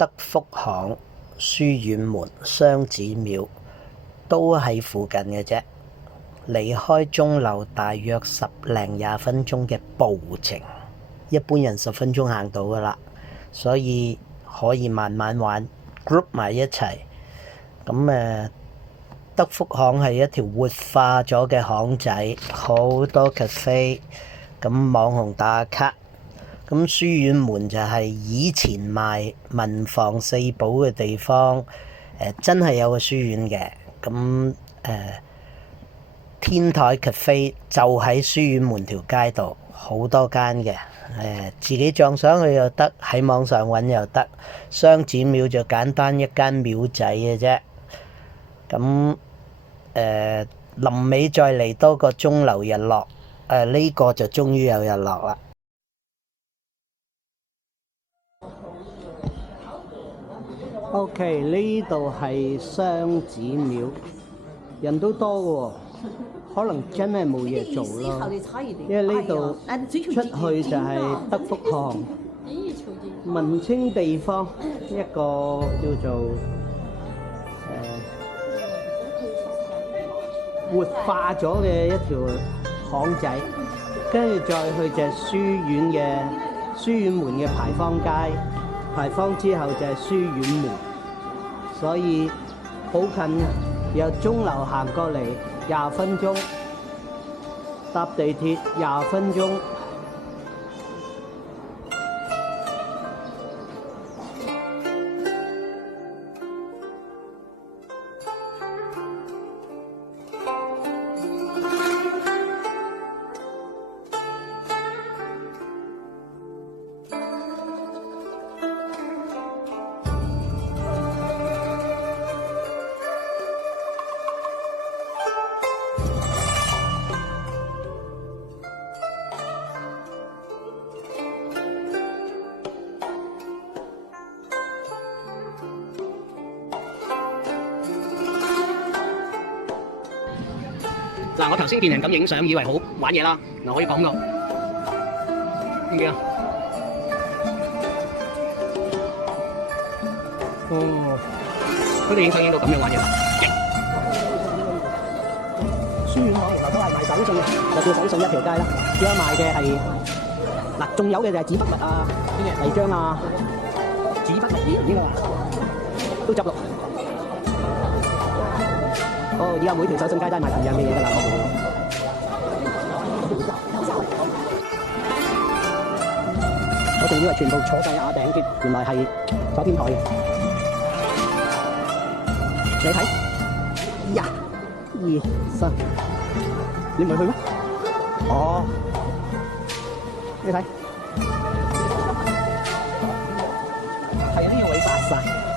德福巷、書院門、雙子廟都喺附近嘅啫，離開鐘樓大約10零20分鐘嘅步程，一般人10分鐘行到噶啦，所以可以慢慢玩 group 埋一齊。咁德福巷係一條活化咗嘅巷仔，好多 cafe， 咁網紅打卡。咁書院門就係以前賣文房四寶嘅地方，真係有個書院嘅。咁天台 cafe 就喺書院門條街度，好多間嘅。自己撞上去又得，喺網上揾又得。雙子廟就簡單一間廟仔嘅啫。咁臨尾再嚟多個鐘樓日落，呢個就終於有日落啦。OK， 呢度係雙子廟，人都多嘅喎，可能真係冇嘢做咯。因為呢度出去就係德福巷，文青地方，一個叫做活化咗嘅一條巷仔，跟住再去就係書院門嘅牌坊街，牌坊之後就係書院門，所以好近，由鐘樓行過嚟20分鐘，搭地鐵20分鐘。嗱，我頭先見人咁影相，以為好玩嘢啦。嗱，可以講個點啊？哦，佢哋影相影到咁樣玩嘢啦。書院巷其實都係賣手信嘅，就叫手信一條街啦。主要賣嘅係嗱，仲有嘅就係紙筆物啊、泥漿啊、紙筆物呢個都執落。哦，而家每條手信街都係賣同樣嘅嘢㗎啦，我仲以為全部坐晒瓦頂添，原來係坐天台嘅。你睇，1、2、3，你唔係去咩？哦，你睇，係啊，呢個位殺晒。